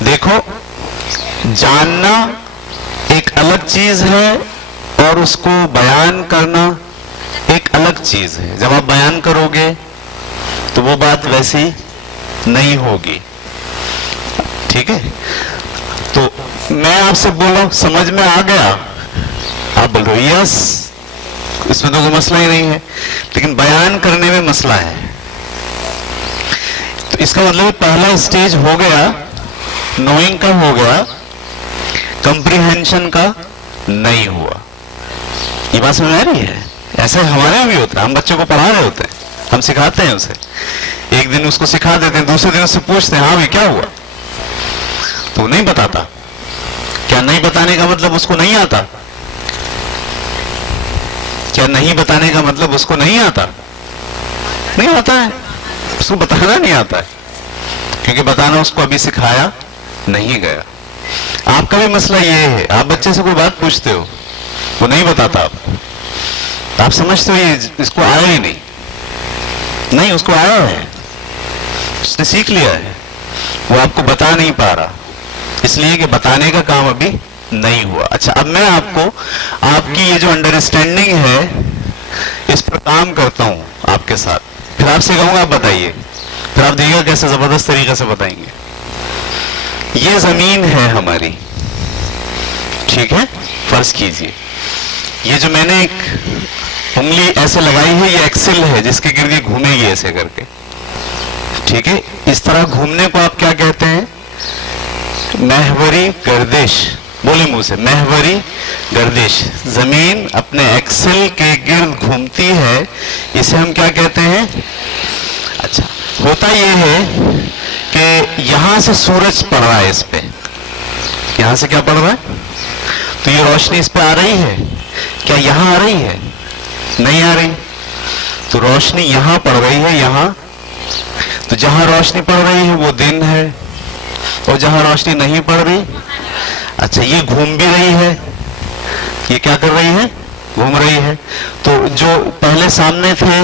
دیکھو جاننا ایک الگ چیز ہے اور اس کو بیان کرنا ایک الگ چیز ہے. جب آپ بیان کرو گے تو وہ بات ویسی نہیں ہوگی. ٹھیک ہے؟ تو میں آپ سے بولوں سمجھ میں آ گیا, آپ بول رہے ہو یس, اس میں تو کوئی مسئلہ ہی نہیں ہے, لیکن بیان کرنے میں مسئلہ ہے. تو اس کا مطلب پہلا اسٹیج ہو گیا, نوئنگ کا ہو گیا, کمپریہنشن کا نہیں ہوا. یہ بات سمجھ آ رہی ہے؟ ایسا ہمارے یہاں بھی ہوتا ہے. ہم بچوں کو پڑھا رہے ہوتے ہیں, ہم سکھاتے ہیں اسے, ایک دن اس کو سکھا دیتے ہیں, دوسرے دن اس سے پوچھتے ہیں ہاں بھی کیا ہوا, تو وہ نہیں بتاتا. کیا نہیں بتانے کا مطلب اس کو نہیں آتا؟ کیا نہیں بتانے کا مطلب اس کو نہیں آتا؟ نہیں آتا ہے, اس کو بتانا نہیں آتا ہے, کیونکہ بتانا اس کو ابھی سکھایا نہیں گیا. آپ کا بھی مسئلہ یہ ہے, آپ بچے سے کوئی بات پوچھتے ہو, وہ نہیں بتاتا, آپ سمجھتے ہو یہ اس کو آیا ہی نہیں, اس کو آیا ہے, اس نے سیکھ لیا ہے, وہ آپ کو بتا نہیں پا رہا, اس لیے کہ بتانے کا کام ابھی نہیں ہوا. اچھا, اب میں آپ کو آپ کی یہ جو انڈرسٹینڈنگ ہے اس پر کام کرتا ہوں آپ کے ساتھ, پھر آپ سے کہوں گا آپ بتائیے, پھر آپ دیکھیے گا کیسے زبردست طریقے سے بتائیں گے. یہ زمین ہے ہماری, ٹھیک ہے؟ فرض کیجئے یہ جو میں نے ایک انگلی ایسے لگائی ہے یہ ایکسل ہے جس کے گرد یہ گھومے گی ایسے کر کے, ٹھیک ہے؟ اس طرح گھومنے کو آپ کیا کہتے ہیں؟ محوری گردش. بولے منہ سے, محوری گردش. زمین اپنے ایکسل کے گرد گھومتی ہے, اسے ہم کیا کہتے ہیں؟ اچھا, ہوتا یہ ہے کہ یہاں سے سورج پڑ رہا ہے اس پہ, یہاں سے کیا پڑ رہا ہے؟ تو یہ روشنی اس پہ آ رہی ہے, کیا یہاں آ رہی ہے؟ نہیں آ رہی. تو روشنی یہاں پڑ رہی ہے, یہاں, تو جہاں روشنی پڑ رہی ہے وہ دن ہے, اور جہاں روشنی نہیں پڑ رہی, اچھا یہ گھوم بھی رہی ہے, یہ کیا کر رہی ہے؟ گھوم رہی ہے. تو جو پہلے سامنے تھے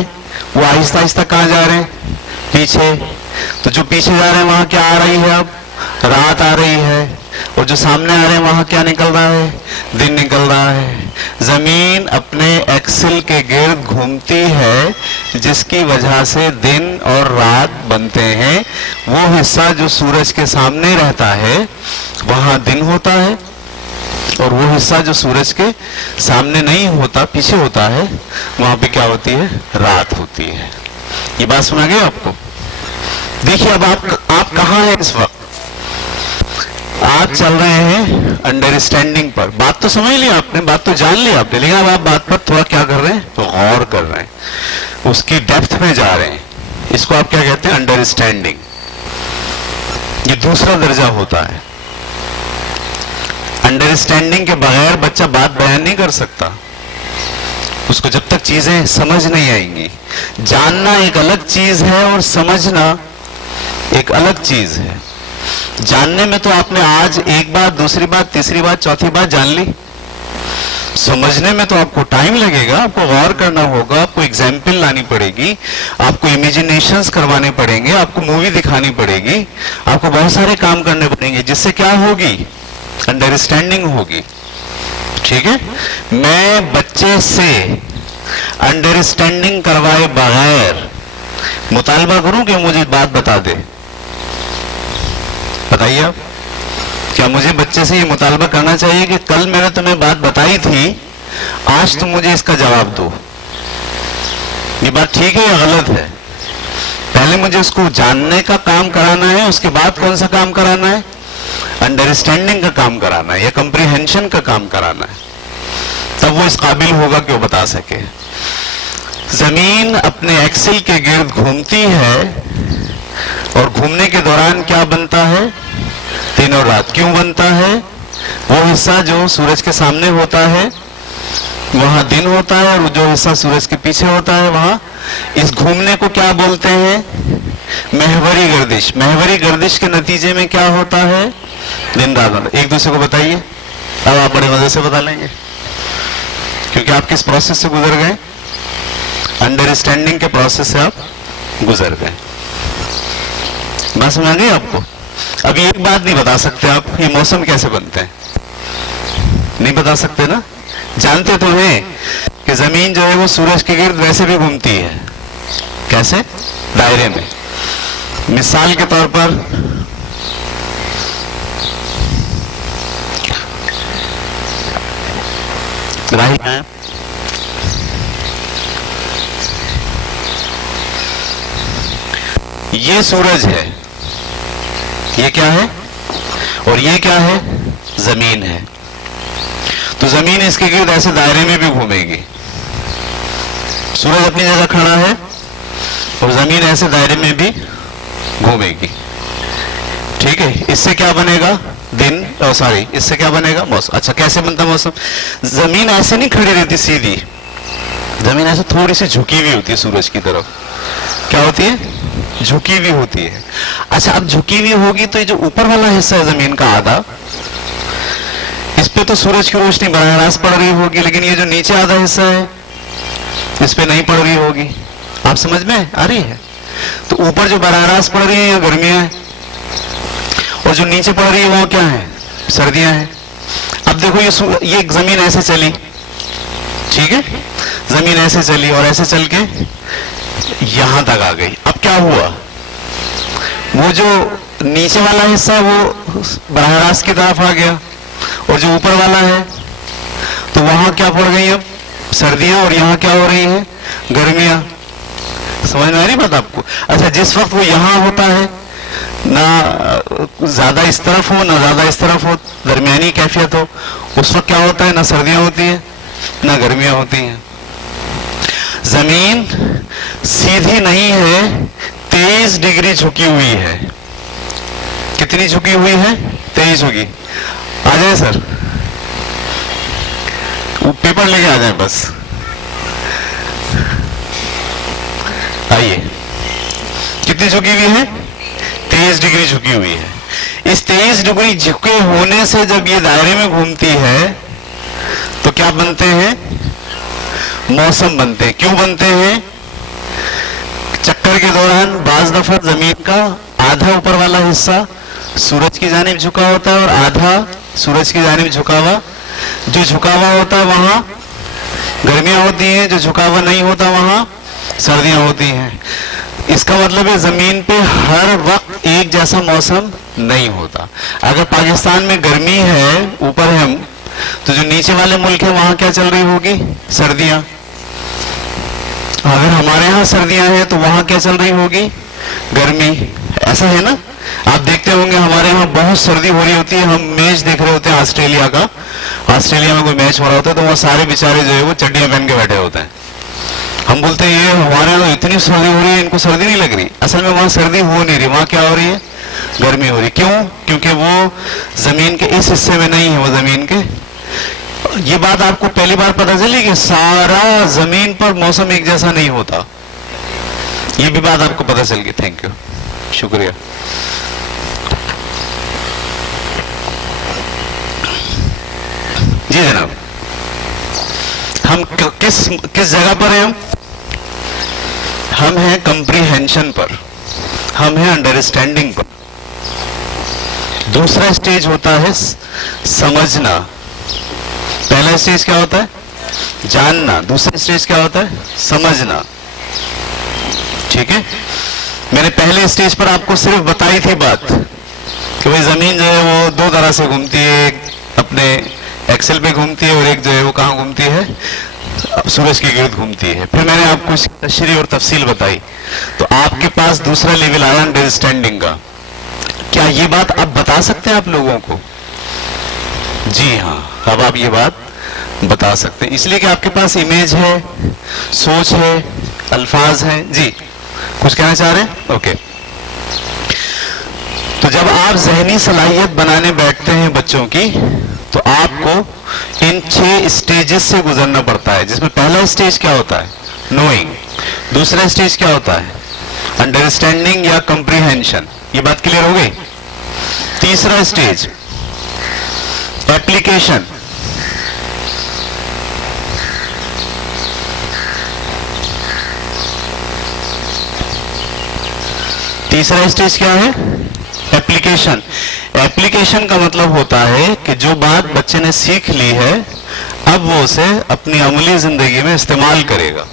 وہ آہستہ آہستہ کہاں جا رہے ہیں؟ پیچھے. تو جو پیچھے جا رہے ہیں وہاں کیا آ رہی ہے؟ اب رات آ رہی ہے, اور جو سامنے آ رہے ہیں وہاں کیا نکل رہا ہے؟ دن نکل رہا ہے. زمین اپنے ایکسل کے گرد گھومتی ہے جس کی وجہ سے دن اور رات بنتے ہیں. وہ حصہ جو سورج کے سامنے رہتا ہے وہاں دن ہوتا ہے, اور وہ حصہ جو سورج کے سامنے نہیں ہوتا, پیچھے ہوتا ہے, وہاں پہ کیا ہوتی ہے؟ رات ہوتی ہے. یہ بات سنا گیا آپ کو؟ دیکھیے اب آپ کہاں ہیں اس وقت؟ آپ چل رہے ہیں انڈرسٹینڈنگ پر. بات تو سمجھ لی آپ نے, بات تو جان لی آپ نے, لیکن اب آپ بات پر تھوڑا کیا کر رہے ہیں؟ تو غور کر رہے ہیں, اس کی ڈیپتھ میں جا رہے ہیں. اس کو آپ کیا کہتے ہیں؟ انڈرسٹینڈنگ. یہ دوسرا درجہ ہوتا ہے. انڈرسٹینڈنگ کے بغیر بچہ بات بیان نہیں کر سکتا, اس کو جب تک چیزیں سمجھ نہیں آئیں گی. جاننا ایک الگ چیز ہے اور سمجھنا ایک الگ چیز ہے. جاننے میں تو آپ نے آج ایک بات, دوسری بات, تیسری بات, چوتھی بات جان لی. سمجھنے میں تو آپ کو ٹائم لگے گا, آپ کو غور کرنا ہوگا, آپ کو ایگزامپل لانی پڑے گی, آپ کو امیجنیشنز کروانے پڑیں گے, آپ کو مووی دکھانی پڑے گی, آپ کو بہت سارے کام کرنے پڑیں گے, جس سے کیا ہوگی؟ انڈرسٹینڈنگ ہوگی. ٹھیک ہے؟ میں بچے سے انڈرسٹینڈنگ کروائے بغیر مطالبہ کروں کہ مجھے بات بتا دے. بتائیے آپ, کیا مجھے بچے سے یہ مطالبہ کرنا چاہیے کہ کل میں نے تمہیں بات بتائی تھی, آج تم مجھے اس کا جواب دو؟ یہ بات ٹھیک ہے یا غلط ہے؟ پہلے مجھے اس کو جاننے کا کام کرانا ہے, اس کے بعد کون سا کام کرانا ہے؟ انڈرسٹینڈنگ کا کام کرانا ہے یا کمپریہنشن کا کام کرانا ہے, تب وہ اس قابل ہوگا کہ وہ بتا سکے. زمین اپنے ایکسل کے گرد گھومتی ہے, اور گھومنے کے دوران کیا بنتا ہے؟ دن اور رات. کیوں بنتا ہے؟ وہ حصہ جو سورج کے سامنے ہوتا ہے وہاں دن ہوتا ہے, اور جو حصہ سورج کے پیچھے ہوتا ہے وہاں. اس گھومنے کو کیا بولتے ہیں؟ محوری گردش. محوری گردش کے نتیجے میں کیا ہوتا ہے؟ دن رات. ایک دوسرے کو بتائیے, اب آپ بڑے مزے سے بتا لیں گے کیونکہ آپ کس پروسیس سے گزر گئے؟ انڈرسٹینڈنگ کے پروسیس سے آپ گزر گئے. بات سمجھ آ گئی آپ کو؟ ابھی ایک بات نہیں بتا سکتے آپ، یہ موسم کیسے بنتے ہیں؟ نہیں بتا سکتے نا. جانتے تو ہیں کہ زمین جو ہے وہ سورج کے گرد ویسے بھی گھومتی ہے. کیسے؟ دائرے میں. مثال کے طور پر یہ سورج ہے، یہ کیا ہے، اور یہ کیا ہے؟ زمین ہے. تو زمین اس کے گرد ایسے دائرے میں بھی گھومے گی. سورج اپنی جگہ کھڑا ہے اور زمین ایسے دائرے میں بھی گھومے گی. ٹھیک ہے. اس سے کیا بنے گا؟ دن. سوری، اس سے کیا بنے گا؟ موسم. اچھا، کیسے بنتا موسم؟ زمین ایسے نہیں کھڑی رہتی سیدھی، زمین ایسے تھوڑی سی جھکی ہوئی ہوتی ہے سورج کی طرف. کیا ہوتی ہے؟ جھکی ہوئی ہوتی ہے. اچھا، اب جھکی ہوئی ہوگی تو یہ جو اوپر والا حصہ ہے زمین کا آدھا، اس پہ تو سورج کی روشنی براہ راست پڑ رہی ہوگی، لیکن یہ جو نیچے آدھا حصہ ہے اس پہ نہیں پڑ رہی ہوگی. آپ سمجھ میں آ رہی ہے؟ تو اوپر جو براہ راست پڑ رہی ہے یہ گرمیاں ہیں، اور جو نیچے پڑ رہی ہے وہ کیا ہے؟ سردیاں ہیں. اب دیکھو یہ زمین ایسے چلی، ٹھیک ہے، زمین ایسے چلی اور ایسے چل کے یہاں تک آ گئی. اب کیا ہوا؟ وہ جو نیچے والا حصہ وہ براہ راست کی طرف آ گیا، اور جو اوپر والا ہے تو وہاں کیا پڑ گئی؟ اب سردیاں، اور یہاں کیا ہو رہی ہیں؟ گرمیاں. سمجھ میں آ رہی بات آپ کو؟ اچھا، جس وقت وہ یہاں ہوتا ہے نہ زیادہ اس طرف ہو نہ زیادہ اس طرف ہو، درمیانی کیفیت ہو، اس وقت کیا ہوتا ہے؟ نہ سردیاں ہوتی ہیں نہ گرمیاں ہوتی ہیں. زمین سیدھی نہیں ہے، 23 ڈگری جھکی ہوئی ہے. کتنی جھکی ہوئی ہے؟ 23 ہوگی. آ جائیں سر، وہ پیپر لے کے آ جائیں بس. آئیے، کتنی جھکی ہوئی ہے؟ 23 ڈگری جھکی ہوئی ہے. اس 23 ڈگری جھکے ہونے سے جب یہ دائرے میں گھومتی ہے تو کیا بنتے ہیں؟ موسم بنتے ہیں. کیوں بنتے ہیں؟ چکر کے دوران بعض دفعہ زمین کا آدھا اوپر والا حصہ سورج کی جانب جھکا ہوتا ہے اور آدھا سورج کی جانب جھکا ہوا. جو جھکا ہوا ہوتا ہے وہاں گرمیاں ہوتی ہیں، جو جھکا ہوا نہیں ہوتا وہاں سردیاں ہوتی ہیں. اس کا مطلب ہے زمین پہ ہر وقت ایک جیسا موسم نہیں ہوتا. اگر پاکستان میں گرمی ہے، اوپر ہے ہم، تو جو نیچے والے ملک ہیں وہاں کیا چل رہی ہوگی؟ سردیاں. اگر ہمارے ہاں سردیاں ہیں تو وہاں کیا چل رہی ہوگی؟ گرمی. ایسا ہے نا؟ آپ دیکھتے ہوں گے ہمارے یہاں بہت سردی ہو رہی ہوتی ہے، ہم میچ دیکھ رہے ہوتے ہیں آسٹریلیا کا، آسٹریلیا میں کوئی میچ ہو رہا ہوتا ہے تو وہ سارے بیچارے جو ہے وہ چڈیاں پہن کے بیٹھے ہوتے ہیں. ہم بولتے ہیں یہ ہمارے یہاں اتنی سردی ہو رہی ہے، ان کو سردی نہیں لگ رہی. اصل میں وہاں سردی ہو نہیں رہی، وہاں کیا ہو رہی ہے؟ گرمی ہو رہی. کیوں؟ کیونکہ وہ زمین کے اس حصے میں نہیں ہے، وہ زمین کے. یہ بات آپ کو پہلی بار پتہ چلی کہ سارا زمین پر موسم ایک جیسا نہیں ہوتا. یہ بھی بات آپ کو پتہ چل گئی. تھینک یو، شکریہ. جی جناب، ہم کس جگہ پر ہیں؟ ہم ہیں کمپریہنشن پر، ہم ہیں انڈرسٹینڈنگ پر. دوسرا اسٹیج ہوتا ہے سمجھنا. پہلا اسٹیج کیا ہوتا ہے؟ جاننا. دوسرا اسٹیج کیا ہوتا ہے؟ سمجھنا. ٹھیک ہے. میں نے پہلے اسٹیج پر آپ کو صرف بتائی تھی بات کہ بھائی زمین جو ہے وہ دو طرح سے گھومتی ہے، ایک اپنے ایکسل پہ گھومتی ہے اور ایک جو ہے وہ کہاں گھومتی ہے؟ سورج کے گرد گھومتی ہے. پھر میں نے آپ کو اس کی تشریح اور تفصیل بتائی تو آپ کے پاس دوسرا لیول آیا انڈرسٹینڈنگ کا. کیا یہ بات آپ بتا سکتے ہیں آپ لوگوں کو؟ جی ہاں، اب آپ یہ بات بتا سکتے ہیں، اس لیے کہ آپ کے پاس امیج ہے، سوچ ہے، الفاظ ہیں. جی کچھ کہنا چاہ رہے ہیں؟ اوکے. تو جب آپ ذہنی صلاحیت بنانے بیٹھتے ہیں بچوں کی تو آپ کو ان 6 اسٹیجز سے گزرنا پڑتا ہے، جس میں پہلا اسٹیج کیا ہوتا ہے؟ نوئنگ. دوسرا اسٹیج کیا ہوتا ہے؟ انڈرسٹینڈنگ یا کمپریہنشن. یہ بات کلیئر ہو گئی؟ تیسرا اسٹیج ایپلیکیشن. تیسرا اسٹیج کیا ہے؟ ایپلیکیشن. ایپلیکیشن کا مطلب ہوتا ہے کہ جو بات بچے نے سیکھ لی ہے اب وہ اسے اپنی عملی زندگی میں استعمال کرے گا.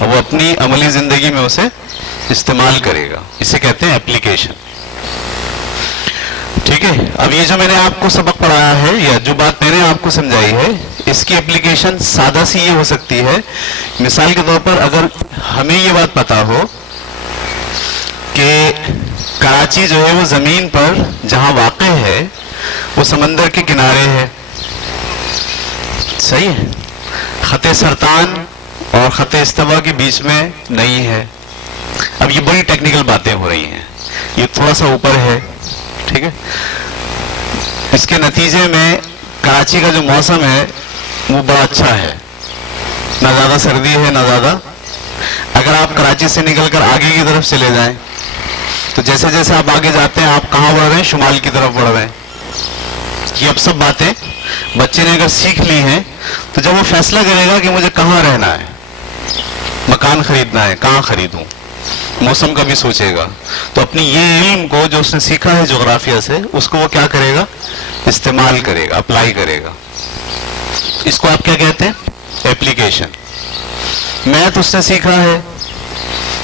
اب وہ اپنی عملی زندگی میں اسے استعمال کرے گا. اسے کہتے ہیں ایپلیکیشن. ٹھیک ہے. اب یہ جو میں نے آپ کو سبق پڑھایا ہے یا جو بات میں نے آپ کو سمجھائی ہے اس کی اپلیکیشن سادہ سی یہ ہو سکتی ہے. مثال کے طور پر اگر ہمیں یہ بات پتا ہو کہ کراچی جو ہے وہ زمین پر جہاں واقع ہے وہ سمندر کے کنارے ہے. صحیح ہے. خط سرطان اور خط استوا کے بیچ میں نہیں ہے. اب یہ بڑی ٹیکنیکل باتیں ہو رہی ہیں. یہ تھوڑا سا اوپر ہے. ٹھیک ہے. اس کے نتیجے میں کراچی کا جو موسم ہے وہ بڑا اچھا ہے. نہ زیادہ سردی ہے نہ زیادہ. اگر آپ کراچی سے نکل کر آگے کی طرف چلے جائیں تو جیسے جیسے آپ آگے جاتے ہیں آپ کہاں بڑھ رہے ہیں؟ شمال کی طرف بڑھ رہے ہیں. یہ اب سب باتیں بچے نے اگر سیکھ لی ہیں تو جب وہ فیصلہ کرے گا کہ مجھے کہاں رہنا ہے, مکان خریدنا ہے, کہاں خریدوں, موسم کا بھی سوچے گا. تو اپنی یہ علم کو جو اس نے سیکھا ہے جغرافیہ سے اس کو وہ کیا کرے گا؟ استعمال کرے گا, اپلائی کرے گا. اس کو آپ کیا کہتے ہیں؟ ایپلیکیشن. میتھ اس نے سیکھا ہے,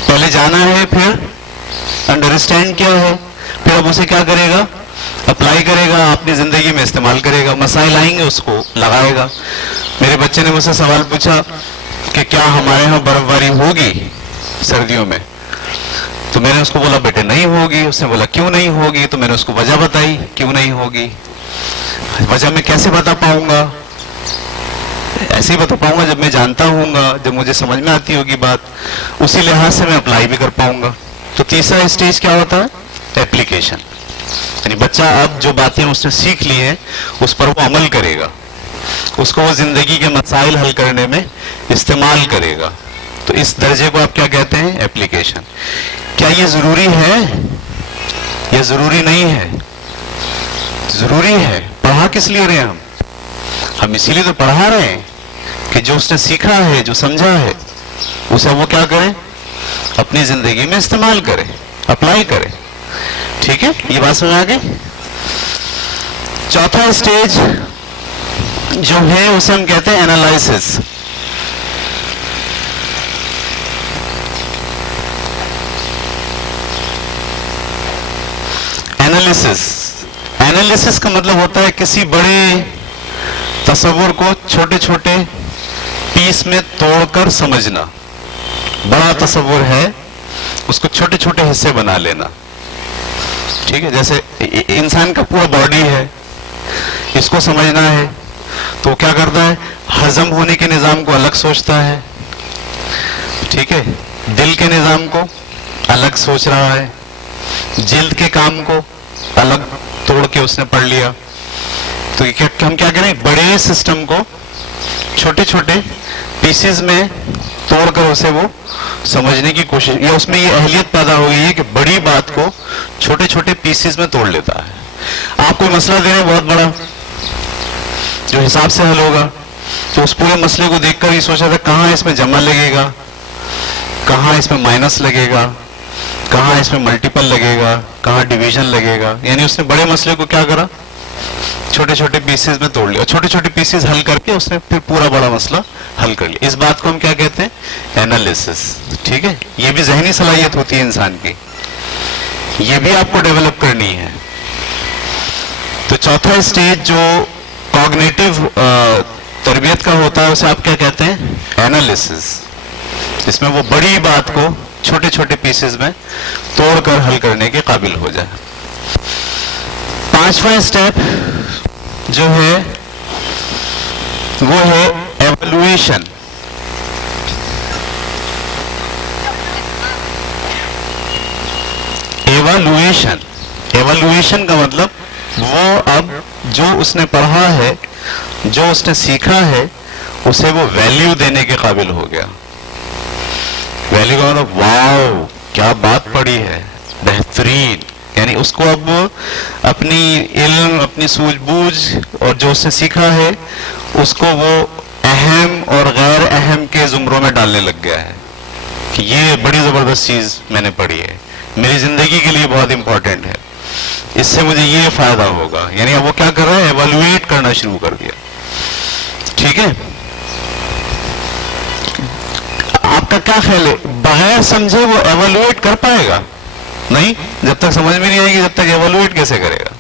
پہلے جانا ہے, پھر انڈرسٹینڈ کیا ہے, پھر اب اسے کیا کرے گا؟ اپلائی کرے گا, اپنی زندگی میں استعمال کرے گا. مسائل آئیں گے اس کو لگائے گا. میرے بچے نے مجھ سے سوال پوچھا کہ کیا ہمارے یہاں برف باری ہوگی سردیوں میں؟ تو میں نے اس کو بولا بیٹے نہیں ہوگی. اس نے بولا کیوں نہیں ہوگی؟ تو میں نے اس کو وجہ بتائی کیوں نہیں ہوگی. وجہ میں کیسے بتا پاؤں گا؟ ایسے ہی بتا پاؤں گا جب میں جانتا ہوں گا, جب مجھے سمجھ میں آتی ہوگی بات, اسی لحاظ سے میں اپلائی بھی کر پاؤں گا. تو تیسرا اسٹیج کیا ہوتا ہے؟ ایپلیکیشن. یعنی بچہ اب جو باتیں اس نے سیکھ لی ہیں اس پر وہ عمل کرے گا, اس کو وہ زندگی کے مسائل حل کرنے میں استعمال کرے گا. تو اس درجے کو آپ کیا کہتے ہیں؟ ایپلیکیشن. کیا یہ ضروری ہے یا ضروری نہیں ہے؟ ضروری ہے. پڑھا کس لیے رہے ہیں ہم اسی لیے تو پڑھا رہے ہیں کہ جو اس نے سیکھا ہے, جو سمجھا ہے, اسے وہ کیا کرے؟ اپنی زندگی میں استعمال کرے, اپلائی کرے. ٹھیک ہے. یہ بات سمجھ آ گئی. چوتھا اسٹیج جو ہے اسے ہم کہتے ہیں اینالائسس. اینالیسس کا مطلب ہوتا ہے کسی بڑے تصور کو چھوٹے چھوٹے پیس میں توڑ کر سمجھنا. بڑا تصور ہے اس کو چھوٹے چھوٹے حصے بنا لینا. ٹھیک ہے. جیسے انسان کا پورا باڈی ہے, اس کو سمجھنا ہے تو کیا کرتا ہے؟ ہضم ہونے کے نظام کو الگ سوچتا ہے. ٹھیک ہے. دل کے نظام کو الگ سوچ رہا ہے, جلد کے کام کو الگ توڑ کے اس نے پڑھ لیا. تو ہم کیا کریں؟ بڑے سسٹم کو چھوٹے چھوٹے پیسز میں توڑ کر اسے وہ سمجھنے کی کوشش, یا اس میں یہ اہلیت پیدا ہو گئی ہے کہ بڑی بات کو چھوٹے چھوٹے پیسز میں توڑ لیتا ہے. آپ کوئی مسئلہ دے رہے ہیں بہت بڑا جو حساب سے حل ہوگا, تو اس پورے مسئلے کو دیکھ کر یہ سوچا تھا کہاں اس میں جمع لگے گا, کہاں اس میں مائنس لگے گا, کہاں اس میں ملٹیپل لگے گا, کہاں ڈویژن لگے گا. یعنی اس نے بڑے مسئلے کو کیا کرا؟ چھوٹے چھوٹے پیسز میں توڑ لیا. چھوٹے چھوٹے پیسز حل کر کے اس نے پھر پورا بڑا مسئلہ حل کر لیا. اس بات کو ہم کیا کہتے ہیں؟ اینالیسس. ٹھیک ہے. یہ بھی ذہنی صلاحیت ہوتی ہے انسان کی, یہ بھی آپ کو ڈیولپ کرنی ہے. تو چوتھا اسٹیج جو کوگنیٹو تربیت کا ہوتا ہے اسے آپ کیا کہتے ہیں؟ اینالیسس. اس میں وہ بڑی بات کو چھوٹے چھوٹے پیسز میں توڑ کر حل کرنے کے قابل ہو جائے. پانچواں اسٹیپ جو ہے وہ ہے ایوالویشن. ایوالویشن کا مطلب وہ اب جو اس نے پڑھا ہے, جو اس نے سیکھا ہے, اسے وہ ویلیو دینے کے قابل ہو گیا. ویلیو کا مطلب واو کیا بات پڑھی ہے, بہترین. یعنی اس کو اب اپنی علم, اپنی سوجھ بوجھ اور جو اس نے سیکھا ہے اس کو وہ اہم اور غیر اہم کے زمروں میں ڈالنے لگ گیا ہے کہ یہ بڑی زبردست چیز میں نے پڑھی ہے, میری زندگی کے لیے بہت امپورٹنٹ ہے. اس سے مجھے یہ فائدہ ہوگا. یعنی اب وہ کیا کر رہا ہے؟ ایویلویٹ کرنا شروع کر دیا. ٹھیک ہے. آپ کا کیا خیال ہے؟ بغیر سمجھے وہ ایویلویٹ کر پائے گا؟ نہیں. جب تک سمجھ میں نہیں آئے گی جب تک ایویلویٹ کیسے کرے گا؟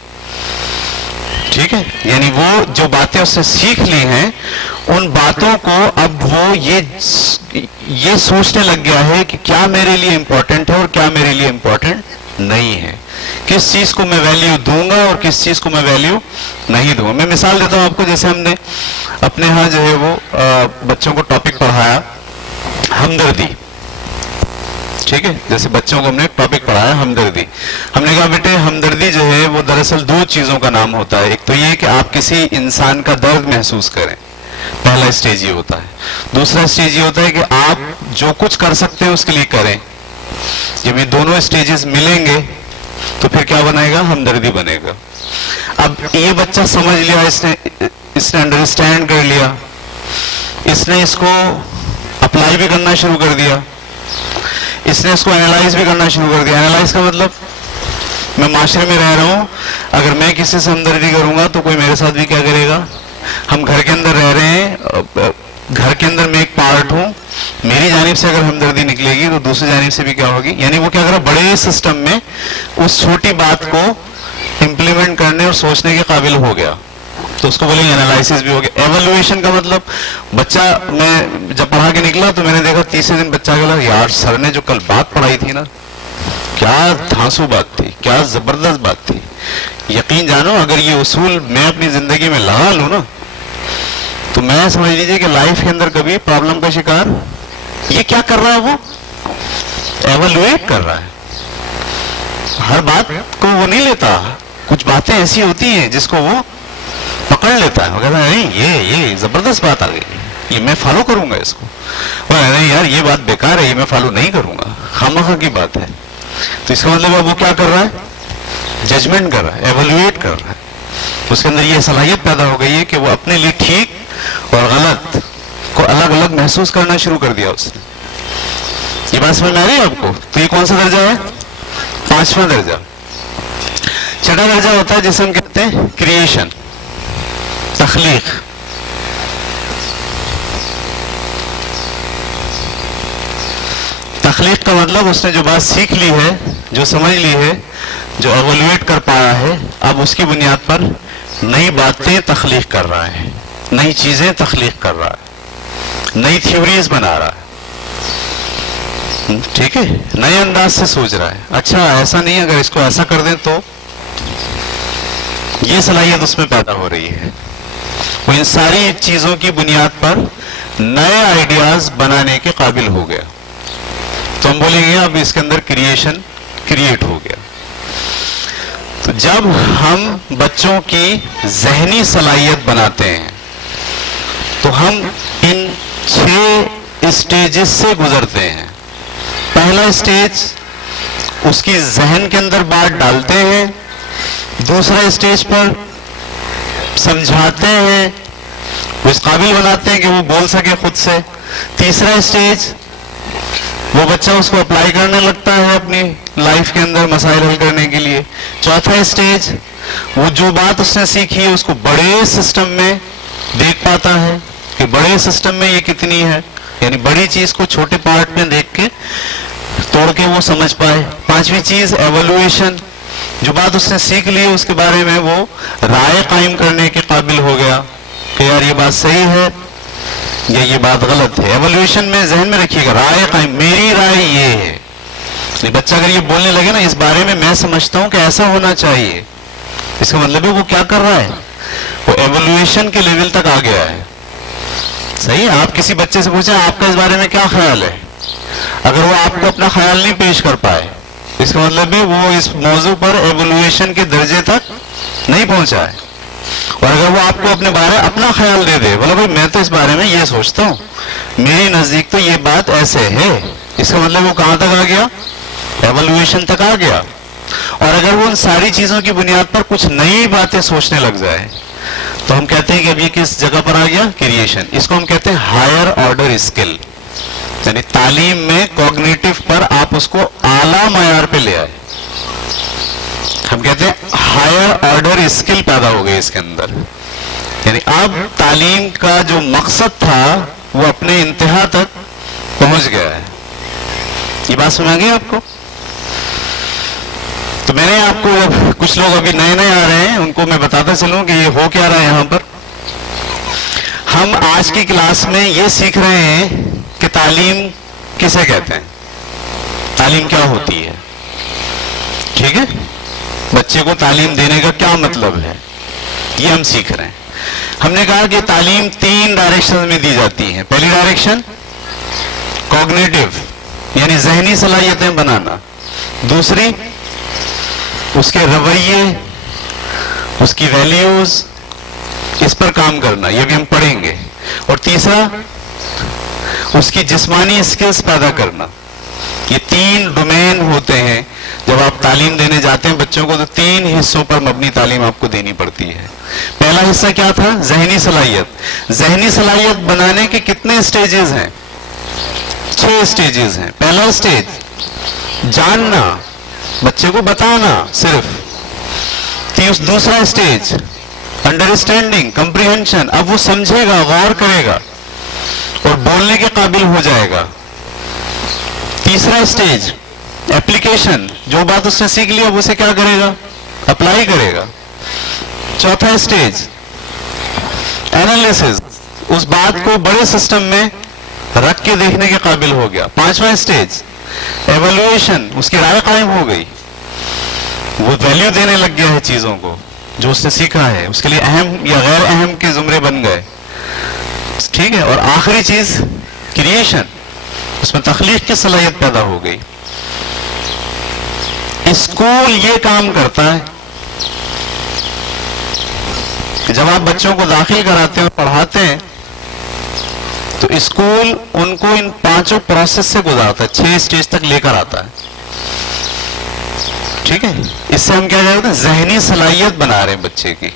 ٹھیک ہے. یعنی وہ جو باتیں اس نے سیکھ لی ہیں ان باتوں کو اب وہ یہ سوچنے لگ گیا ہے کہ کیا میرے لیے امپورٹنٹ ہے اور کیا میرے لیے امپورٹنٹ نہیں ہے. کس چیز کو میں ویلیو دوں گا اور کس چیز کو میں ویلیو نہیں دوں گا. میں مثال دیتا ہوں آپ کو. جیسے ہم نے اپنے ہاں جو ہے وہ بچوں کو ٹاپک پڑھایا ہمدردی. ٹھیک ہے. جیسے بچوں کو ہم نے ٹاپک پڑھایا ہمدردی. ہم نے کہا بیٹے ہمدردی جو ہے وہ دراصل دو چیزوں کا نام ہوتا ہے. ایک تو یہ کہ آپ کسی انسان کا درد محسوس کریں، پہلا اسٹیج یہ ہوتا ہے. دوسرا اسٹیج یہ ہوتا ہے کہ آپ جو کچھ کر سکتے ہیں اس کے لیے کریں. جب یہ دونوں اسٹیجز ملیں گے تو پھر کیا بنے گا؟ ہمدردی بنے گا. اب یہ بچہ سمجھ لیا، اس نے انڈرسٹینڈ کر لیا، اس نے اس کو اپلائی بھی کرنا شروع کر دیا، اس نے اس کو اینالائز بھی کرنا شروع کر دیا. اینالائز کا مطلب میں معاشرے میں رہ رہا ہوں، اگر میں کسی سے ہمدردی کروں گا تو کوئی میرے ساتھ بھی کیا کرے گا؟ ہم گھر کے اندر رہ رہے ہیں، گھر کے اندر میں ایک پارٹ ہوں، میری جانب سے اگر ہمدردی نکلے گی تو دوسری جانب سے بھی کیا ہوگی؟ یعنی وہ کیا کرا؟ بڑے سسٹم میں اس چھوٹی بات کو امپلیمنٹ کرنے اور سوچنے کے قابل ہو گیا. تو اس کو بولیں گے انالائسس بھی ہو گیا. ایویلویشن کا مطلب بچہ، میں جب پڑھا کے نکلا تو میں نے دیکھا تیسرے دن بچہ کہا یار سر نے جو کل بات پڑھائی تھی نا، کیا دھانسو بات تھی، کیا زبردست بات تھی. یقین جانو اگر یہ اصول میں اپنی زندگی میں لگا لوں نا تو میں سمجھ لیجیے کہ لائف کے اندر کبھی پرابلم کا شکار. یہ کیا کر رہا ہے؟ وہ ایویلویٹ کر رہا ہے. ہر بات کو وہ نہیں لیتا. کچھ باتیں ایسی ہوتی ہیں جس کو وہ پکڑ لیتا ہے. وہ کہتا ہے نہیں یہ زبردست بات آ گئی، یہ میں فالو کروں گا اس کو. نہیں یار یہ بات بیکار ہے، یہ میں فالو نہیں کروں گا، خامخواہ کی بات ہے. تو اس کا مطلب وہ کیا کر رہا ہے؟ ججمنٹ کر رہا ہے، ایویلویٹ کر رہا ہے. اس کے اندر یہ صلاحیت پیدا ہو گئی ہے کہ وہ اپنے لیے ٹھیک اور غلط کو الگ الگ محسوس کرنا شروع کر دیا اس نے. یہ بات سمجھ میں آ رہی ہے آپ کو؟ تو یہ کون سا درجہ ہے؟ 5واں درجہ. چھٹا درجہ ہوتا ہے جسے ہم کہتے ہیں کریشن، تخلیق. تخلیق کا مطلب اس نے جو بات سیکھ لی ہے، جو سمجھ لی ہے، جو ایویلویٹ کر پایا ہے، اب اس کی بنیاد پر نئی باتیں تخلیق کر رہا ہے، نئی چیزیں تخلیق کر رہا ہے، نئی تھیوریز بنا رہا ہے. ٹھیک ہے. نئے انداز سے سوچ رہا ہے. اچھا ایسا نہیں ہے، اگر اس کو ایسا کر دیں تو یہ صلاحیت اس میں پیدا ہو رہی ہے. وہ ان ساری چیزوں کی بنیاد پر نئے آئیڈیاز بنانے کے قابل ہو گیا. تو ہم بولیں گے اب اس کے اندر کریشن کریٹ ہو گیا. تو جب ہم بچوں کی ذہنی صلاحیت بناتے ہیں تو ہم ان 6 اسٹیجز سے گزرتے ہیں. پہلا اسٹیج اس کی ذہن کے اندر بات ڈالتے ہیں. دوسرا اسٹیج پر سمجھاتے ہیں، وہ اس قابل بناتے ہیں کہ وہ بول سکے خود سے. تیسرا اسٹیج وہ بچہ اس کو اپلائی کرنے لگتا ہے اپنی لائف کے اندر مسائل حل کرنے کے لیے. چوتھا اسٹیج وہ جو بات اس نے سیکھی ہے اس کو بڑے سسٹم میں دیکھ پاتا ہے کہ بڑے سسٹم میں یہ کتنی ہے، یعنی بڑی چیز کو چھوٹے پارٹ میں دیکھ کے توڑ کے وہ سمجھ پائے. پانچویں چیز ایویلویشن، جو بات اس نے سیکھ لی اس کے بارے میں وہ رائے قائم کرنے کے قابل ہو گیا کہ یار یہ بات صحیح ہے یا یہ بات غلط ہے. ایویلویشن میں ذہن میں رکھیے گا، رائے قائم، میری رائے یہ ہے. یہ بچہ اگر یہ بولنے لگے نا اس بارے میں میں سمجھتا ہوں کہ ایسا ہونا چاہیے، اس کا مطلب ہے وہ کیا کر رہا ہے؟ وہ ایویلویشن کے لیول تک آ گیا ہے. صحیح. آپ کسی بچے سے پوچھیں آپ کا اس بارے میں کیا خیال ہے، اگر وہ آپ کو اپنا خیال نہیں پیش کر پائے اس کا مطلب ہے وہ اس موضوع پر ایویلویشن کے درجے تک نہیں پہنچا ہے. اور اگر وہ آپ کو اپنے بارے اپنا خیال دے دے، بولے بھائی میں تو اس بارے میں یہ سوچتا ہوں، میرے نزدیک تو یہ بات ایسے ہے، اس کا مطلب وہ کہاں تک آ گیا؟ ایویلویشن تک آ گیا. اور اگر وہ ان ساری چیزوں کی بنیاد پر کچھ نئی باتیں سوچنے لگ جائے تو ہم کہتے ہیں کہ اب یہ کس جگہ پر آ گیا؟ کریشن. اس کو ہم کہتے ہیں ہائر آرڈر اسکل، یعنی تعلیم میں کوگنیٹو پر آپ اس کو اعلیٰ معیار پہ لے آئے. ہم کہتے ہیں آرڈر اسکل پیدا ہو گئی اس کے اندر. یعنی اب تعلیم کا جو مقصد تھا وہ اپنے انتہا تک پہنچ گیا ہے. یہ بات سنا گئی آپ کو؟ تو میں نے آپ کو, کچھ لوگ ابھی نئے نئے آ رہے ہیں, ان کو میں بتاتا چلوں کہ یہ ہو کیا رہا ہے یہاں پر. ہم آج کی کلاس میں یہ سیکھ رہے ہیں کہ تعلیم کسے کہتے ہیں, تعلیم کیا ہوتی ہے. ٹھیک ہے, بچے کو تعلیم دینے کا کیا مطلب ہے, یہ ہم سیکھ رہے ہیں. ہم نے کہا کہ تعلیم 3 ڈائریکشن میں دی جاتی ہے. پہلی ڈائریکشن کوگنیٹو, یعنی ذہنی صلاحیتیں بنانا. دوسری اس کے رویے, اس کی ویلیوز, اس پر کام کرنا, یہ بھی ہم پڑھیں گے. اور تیسرا اس کی جسمانی اسکلز پیدا کرنا. یہ 3 ڈومین ہوتے ہیں. جب آپ تعلیم دینے جاتے ہیں بچوں کو تو 3 حصوں پر مبنی تعلیم آپ کو دینی پڑتی ہے. پہلا حصہ کیا تھا؟ ذہنی صلاحیت. ذہنی صلاحیت بنانے کے کتنے سٹیجز ہیں؟ 6 سٹیجز ہیں. پہلا سٹیج جاننا, بچے کو بتانا صرف. دوسرا سٹیج انڈرسٹینڈنگ, کمپریہنشن, اب وہ سمجھے گا, غور کرے گا اور بولنے کے قابل ہو جائے گا. تیسرا سٹیج اپلیکیشن, جو بات اس نے سیکھ لیا اسے کیا کرے گا؟ اپلائی کرے گا. چوتھا سٹیج انالیسس, اس بات کو بڑے سسٹم میں رکھ کے دیکھنے کے قابل ہو گیا. پانچواں سٹیج ایویلویشن, اس کی رائے قائم ہو گئی, وہ ویلیو دینے لگ گیا ہے چیزوں کو جو اس نے سیکھا ہے, اس کے لیے اہم یا غیر اہم کے زمرے بن گئے. ٹھیک ہے, اور آخری چیز کریشن, اس میں تخلیق کی صلاحیت پیدا ہو گئی. اسکول یہ کام کرتا ہے کہ جب آپ بچوں کو داخل کراتے ہیں اور پڑھاتے ہیں تو اسکول ان کو ان 5 پروسیس سے گزارتا ہے, 6 سٹیج تک لے کر آتا ہے. ٹھیک ہے, اس سے ہم کیا کہتے ہیں؟ ذہنی صلاحیت بنا رہے ہیں بچے کی.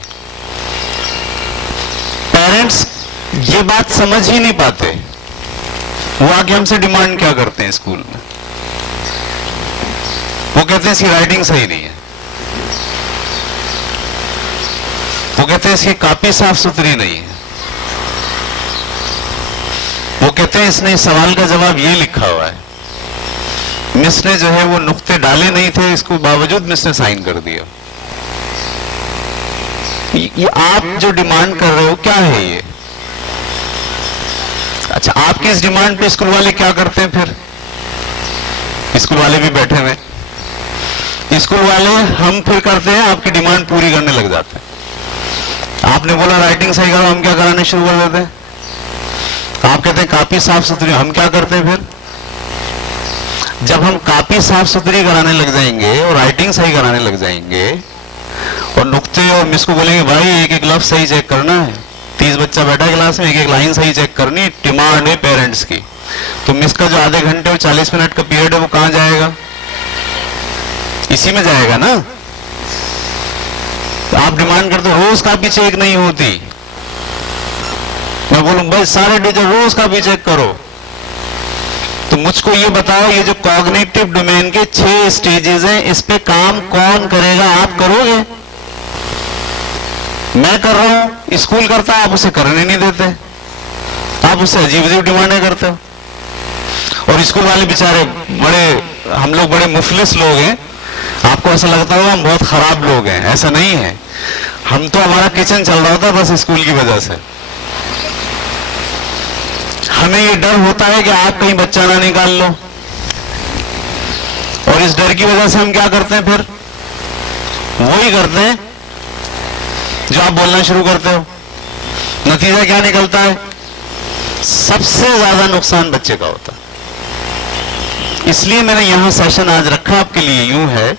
پیرنٹس یہ بات سمجھ ہی نہیں پاتے, وہ آگے ہم سے ڈیمانڈ کیا کرتے ہیں اسکول میں؟ وہ کہتے ہیں اس کی رائٹنگ صحیح نہیں ہے, وہ کہتے ہیں اس کی کاپی صاف ستھری نہیں ہے, وہ کہتے ہیں اس نے اس سوال کا جواب یہ لکھا ہوا ہے, مس نے جو ہے وہ نقطے ڈالے نہیں تھے, اس کو باوجود مس نے سائن کر دیا. یہ آپ جو ڈیمانڈ کر رہے ہو کیا ہے یہ؟ اچھا, آپ کی اس ڈیمانڈ پہ اسکول والے کیا کرتے ہیں پھر؟ اسکول والے بھی بیٹھے ہوئے, اسکول والے ہم پھر کرتے ہیں آپ کی ڈیمانڈ پوری کرنے لگ جاتے ہیں. آپ نے بولا رائٹنگ صحیح کرو, ہم کیا کرانے شروع کر دیتے ہیں؟ آپ کہتے ہیں کاپی صاف ستھری, ہم کیا کرتے ہیں پھر؟ جب ہم کاپی صاف ستھری کرانے لگ جائیں گے اور رائٹنگ صحیح کرانے لگ جائیں گے اور نقطے اور مس کو بولیں گے بھائی ایک ایک لفظ صحیح چیک کرنا ہے, 30 بچہ بیٹھا کلاس میں, ایک ایک لائن صحیح چیک کرنی, ڈیمانڈ ہے پیرنٹس کی, تو مس کا جو آدھے گھنٹے اور 40 منٹ کا پیریڈ ہے وہ کہاں جائے گا؟ اسی میں جائے گا نا. آپ ڈیمانڈ کرتے روز کاپی چیک نہیں ہوتی, میں بولوں بھائی سارے ٹیچر روز کاپی چیک کرو. تو مجھ کو یہ بتاؤ, یہ جو کوگنیٹو ڈومین کے 6 سٹیجز ہیں, اس پہ کام کون کرے گا؟ آپ کرو گے؟ میں کر رہا ہوں, اسکول کرتا ہے, آپ اسے کرنے نہیں دیتے, آپ اسے عجیب عجیب ڈیمانڈیں کرتے ہو. اور اسکول والے بیچارے بڑے, ہم لوگ بڑے مفلس لوگ ہیں, آپ کو ایسا لگتا ہوگا ہم بہت خراب لوگ ہیں, ایسا نہیں ہے. ہم تو ہمارا کچن چل رہا تھا بس اسکول کی وجہ سے. ہمیں یہ ڈر ہوتا ہے کہ آپ کہیں بچہ نہ نکال لو, اور اس ڈر کی وجہ سے ہم کیا کرتے ہیں پھر؟ وہی کرتے ہیں جو آپ بولنا شروع کرتے ہو. نتیجہ کیا نکلتا ہے؟ سب سے زیادہ نقصان بچے کا ہوتا ہے. اس لیے میں نے یہاں سیشن آج رکھا آپ کے لیے یوں ہے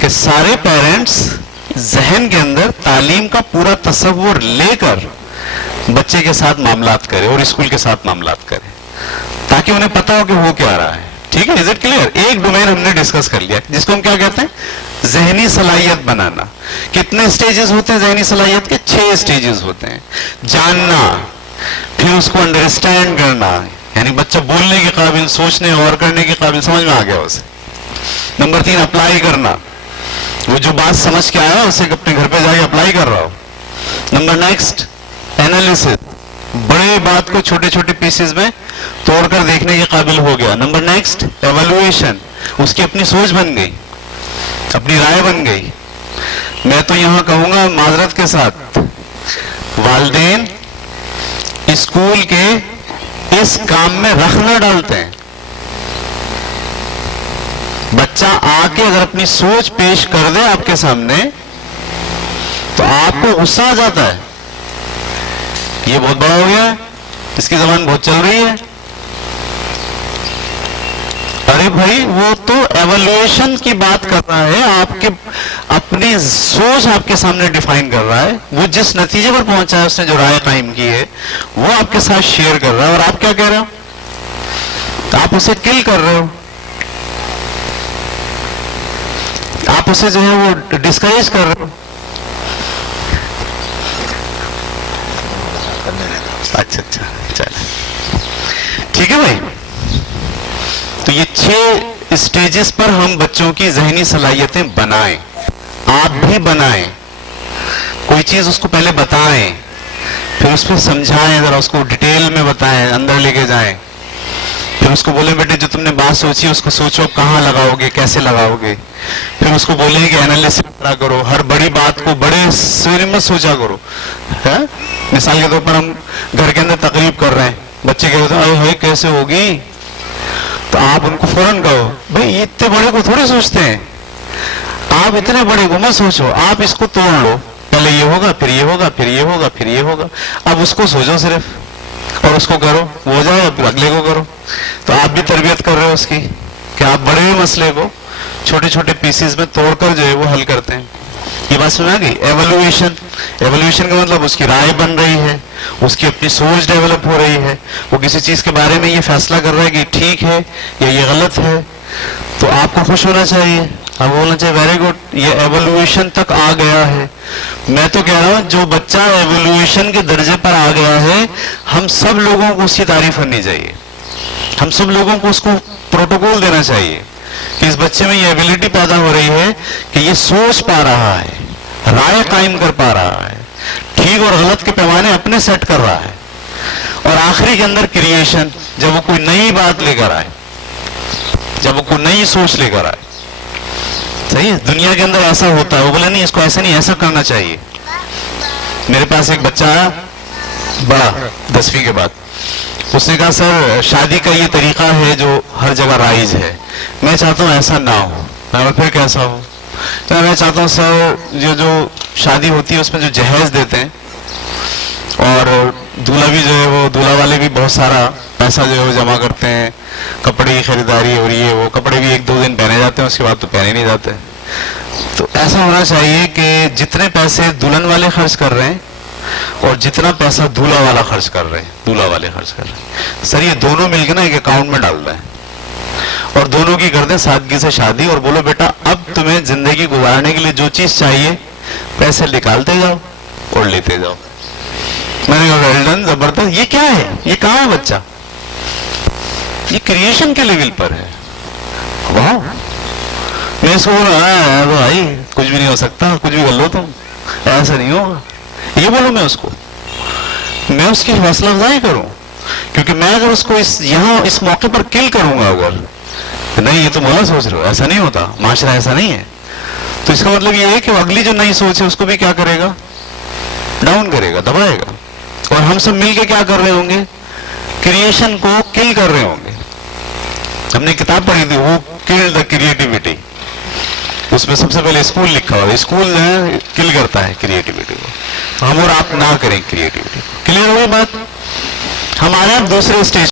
کہ سارے پیرنٹس ذہن کے اندر تعلیم کا پورا تصور لے کر بچے کے ساتھ معاملات کرے اور اسکول کے ساتھ معاملات کرے, تاکہ انہیں پتا ہو کہ ہو کیا رہا ہے. ٹھیک ہے, از اٹ کلیئر؟ ایک ڈومین ہم نے ڈسکس کر لیا جس کو ہم کیا کہتے ہیں؟ ذہنی صلاحیت بنانا. کتنے سٹیجز ہوتے ہیں ذہنی صلاحیت کے؟ 6 سٹیجز ہوتے ہیں. جاننا, پھر اس کو انڈرسٹینڈ کرنا, یعنی بچہ بولنے کے قابل, سوچنے غور کرنے کے قابل, سمجھ میں آ گیا اسے. نمبر 3 اپلائی کرنا, وہ جو بات سمجھ کے آیا اسے اپنے گھر پہ جا کے اپلائی کر رہا ہو. نمبر نیکسٹ اینالیسس، بڑے بات کو چھوٹے چھوٹے پیسز میں توڑ کر دیکھنے کے قابل ہو گیا. نمبر نیکسٹ ایویلویشن، اس کی اپنی سوچ بن گئی، اپنی رائے بن گئی. میں تو یہاں کہوں گا معذرت کے ساتھ، والدین اسکول کے اس کام میں رخ نہ ڈالتے ہیں. بچہ آ کے اگر اپنی سوچ پیش کر دے آپ کے سامنے تو آپ کو غصہ آ جاتا ہے، یہ بہت بڑا ہو گیا ہے، اس کی زبان بہت چل رہی ہے. ارے بھائی وہ تو ایویلویشن کی بات کر رہا ہے، آپ کے اپنی سوچ آپ کے سامنے ڈیفائن کر رہا ہے. وہ جس نتیجے پر پہنچا ہے، اس نے جو رائے قائم کی ہے وہ آپ کے ساتھ شیئر کر رہا ہے، اور آپ کیا کہہ رہے ہو؟ آپ اسے کل کر رہے ہو، آپ اسے جو ہے وہ ڈسکریج کر رہے ہو. اچھا چلے ٹھیک ہے بھائی. تو یہ 6 اسٹیجز پر ہم بچوں کی ذہنی صلاحیتیں بنائیں، آپ بھی بنائیں. کوئی چیز اس کو پہلے بتائیں، پھر اس پہ سمجھائیں، ذرا اس کو ڈیٹیل میں بتائیں، اندر لے کے جائیں. پھر اس کو بولیں بیٹے جو تم نے بات سوچی اس کو سوچو کہاں لگاؤ گے، کیسے لگاؤ گے. پھر اس کو بولیں کہ انالیسس کرا کرو، ہر بڑی بات کو بڑے سوچ مت سوچا کرو. مثال کے طور پر ہم گھر کے اندر تقریب کر رہے ہیں، بچے کہتے ہیں بھائی کیسے ہوگی، تو آپ ان کو فوراً کہو بھائی یہ اتنے بڑے کو تھوڑے سوچتے ہیں، آپ اتنے بڑے کو مت سوچو، آپ اس کو توڑ لو، پہلے یہ ہوگا پھر یہ ہوگا پھر یہ ہوگا پھر یہ ہوگا. اب اس کو سوچو صرف اور اس کو کرو، وہ ہو جائے پھر اگلے کو کرو. تو آپ بھی تربیت کر رہے ہو اس کی کہ آپ بڑے ہوئے مسئلے کو چھوٹے چھوٹے پیسز میں توڑ کر جو ہے وہ حل کرتے ہیں. یہ بات سنا گئی. ایویلویشن کا مطلب اس کی رائے بن رہی ہے، اس کی اپنی سوچ ڈیولپ ہو رہی ہے، وہ کسی چیز کے بارے میں یہ فیصلہ کر رہا ہے کہ ٹھیک ہے یا یہ غلط ہے. تو آپ کو خوش ہونا چاہیے، آپ کو بولنا چاہیے ویری گڈ، یہ ایویلویشن تک آ گیا ہے. میں تو کہہ رہا ہوں جو بچہ ایویلویشن کے درجے پر آ گیا ہے، ہم سب لوگوں کو اس کی تعریف کرنی چاہیے، ہم سب لوگوں کو اس کو پروٹوکول دینا چاہیے کہ اس بچے میں یہ ایبلٹی پیدا ہو رہی ہے کہ یہ سوچ پا رہا ہے، رائے قائم کر پا رہا ہے، ٹھیک اور غلط کے پیمانے اپنے سیٹ کر رہا ہے. اور آخری کے اندر کریشن، جب وہ کوئی نئی بات لے کر آئے، جب وہ کوئی نئی سوچ لے کر آئے. صحیح ہے، دنیا کے اندر ایسا ہوتا ہے، وہ بولے نہیں اس کو ایسا نہیں ایسا کرنا چاہیے. میرے پاس ایک بچہ آیا بڑا 10ویں کے بعد، اس نے کہا سر شادی کا یہ طریقہ ہے جو ہر جگہ رائج ہے، میں چاہتا ہوں ایسا نہ ہو. میں پھر کیسا ہو؟ تو میں چاہتا ہوں سر جو شادی ہوتی ہے اس میں جو جہیز دیتے ہیں، اور دولہا بھی جو ہے وہ دولہا والے بھی بہت سارا پیسہ جو ہے وہ جمع کرتے ہیں، کپڑے کی خریداری ہو رہی ہے، وہ کپڑے بھی 1-2 دن پہنے جاتے ہیں، اس کے بعد تو پہنے نہیں جاتے. تو ایسا ہونا چاہیے کہ جتنے پیسے دلہن والے خرچ کر رہے ہیں اور جتنا پیسہ دولہا والا خرچ کر رہے ہیں، دولہا والے خرچ کر رہے ہیں، سر یہ دونوں مل کے نا ایک اکاؤنٹ میں ڈال دیں اور دونوں کی کر دیں سادگی سے شادی، اور بولو بیٹا اب تمہیں زندگی گزارنے کے لیے جو چیز چاہیے پیسے نکالتے جاؤ اور لیتے جاؤ. میں نے کہا ویل ڈن، زبردست. یہ کیا ہے؟ یہ کہاں ہے بچہ؟ یہ کریشن کے لیول پر ہے. واہ، میں اس کو بول رہا بھائی کچھ بھی نہیں ہو سکتا، کچھ بھی کر لو تم، ایسا نہیں ہوگا. یہ بولوں میں اس کو، میں اس کی حوصلہ افزائی کروں، کیونکہ میں اگر اس کو یہاں اس موقع پر کل کروں گا اگر نہیں یہ تو مولا سوچ رہے ہو، ایسا نہیں ہوتا، معاشرہ ایسا نہیں ہے، تو اس کا مطلب یہ ہے کہ وہ اگلی جو نئی سوچ ہے اس کو بھی کیا کرے گا؟ ڈاؤن کرے گا، دبائے گا. اور ہم سب مل کے کیا کر رہے ہوں گے؟ کریشن کو کل کر رہے ہوں گے. ہم نے کتاب پڑھی تھی وہ کل دا کریٹیوٹی، اس میں سب سے پہلے اسکول لکھا ہوا ہے، اسکول جو ہے کل کرتا ہے کریٹیوٹی کو. تو ہم اور آپ نہ کریں کریٹیوٹی. کلیئر ہوئی بات؟ ہمارا دوسرے اسٹیج